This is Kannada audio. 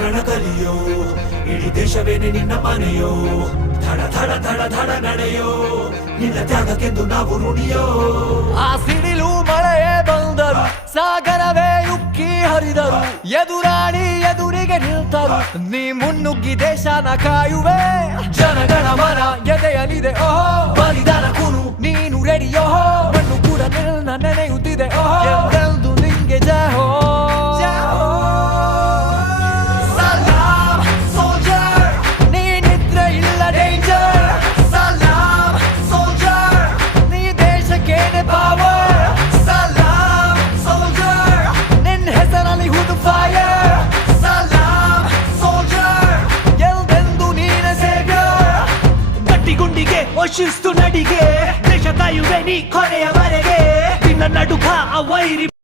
ರಣಕಲಿಯೋ ಇಡೀ ದೇಶವೇನೆ ನಿನ್ನ ಮನೆಯೋ ಧಡ ಧಡ ಧಡ ಧಡ ನಡೆಯೋ ನಿನ್ನ ತ್ಯಾಗಕ್ಕೆಂದು ನಾವು ಋಣಿಯೋ ಆ ಸಿಡಿಲು ಮಳೆಯೇ ಬಂದರು ಸಾಗರವೇ ಉಕ್ಕಿ ಹರಿದರು ಎದುರಾಳಿ ಎದುರಿಗೆ ನಿಲ್ತರು ನೀ ಮುನ್ನುಗ್ಗಿ ದೇಶನ ಕಾಯುವೆ ಜನಗಣ ಮನ ಎದೆಯಲಿದೆ ಓಹೋ ಬಲಿದಾನ ಕುನು ನೀನು ರೆಡಿಯೋ ಮಣ್ಣು ಕೂಡ ನಿನ್ನ ನೆನೆಯುತ್ತಿದೆ ಓಹೋ